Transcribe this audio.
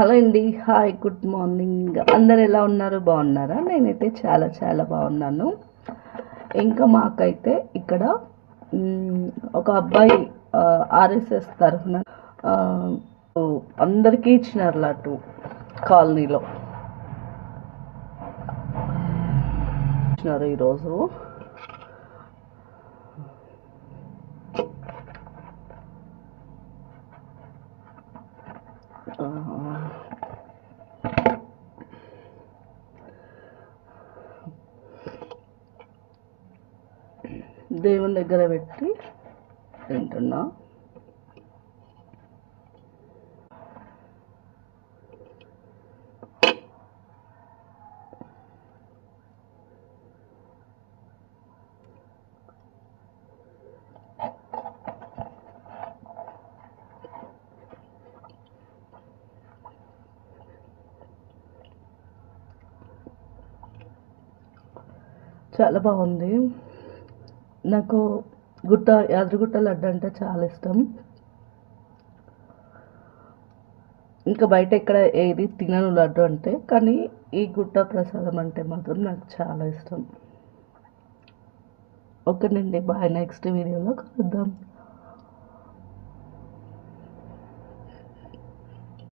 Hello అండి, hi, good morning. అందరు ఎలా ఉన్నారు? బాగున్నారా? నేనైతే చాలా చాలా బాగున్నాను. ఇంకా మాకైతే ఇక్కడ ఒక అబ్బాయి ఆర్ఎస్ఎస్ తరఫున అందరికీ ఇచ్చినారు లడ్డు కాలనీలో ఇచ్చినారు ఈరోజు. దేవుని దగ్గర పెట్టి తింటున్నా. చాలా బాగుంది. నాకు యాదగిరిగుట్ట లడ్డు అంటే చాలా ఇష్టం. ఇంకా బయట ఎక్కడ ఏది తినను లడ్డు అంటే, కానీ ఈ గుట్ట ప్రసాదం అంటే మాత్రం నాకు చాలా ఇష్టం. ఓకేనండి, బాయ్. నెక్స్ట్ వీడియోలో కలుద్దాం.